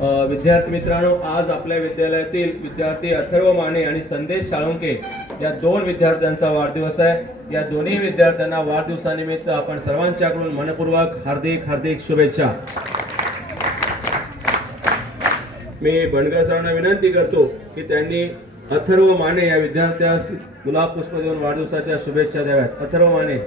विद्यार्थी मित्रांनो आज आपल्या विद्यालयातील विद्यार्थी अथर्व माने आणि संदेश साळुंके या दोन विद्यार्थ्यांचा वाढदिवस आहे. या दोन्ही विद्यार्थ्यांना वाढदिवसानिमित्त आपण सर्वांच्याकडून मनपूर्वक हार्दिक हार्दिक शुभेच्छा. मी बंडगर सरांना विनंती करतो की त्यांनी अथर्व माने या विद्यार्थ्यास गुलाब पुष्प देऊन वाढदिवसाच्या शुभेच्छा द्याव्यात. अथर्व माने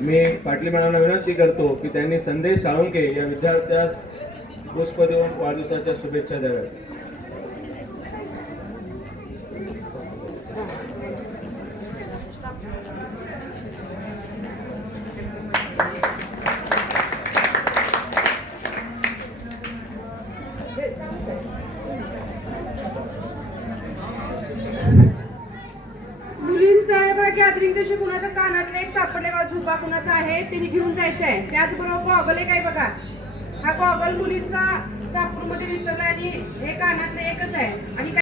मी पाटली मॅडमला विनंती करतो की त्यांनी संदेश साळुंके या विद्यार्थ्यास पुष्प देऊन वाढदिवसाच्या शुभेच्छा द्याव्यात मुलींचं आहे बघा गॅदरिंग दिवशी कुणाचं कानातलं एक सापडले बघा झुबा कुणाचा आहे तिने घेऊन जायचं आहे त्याचबरोबर गॉगल एक आहे बघा. हा गॉगल मुलींचा स्टाफ रूममध्ये विसरला आणि हे कानातलं एकच आहे. आणि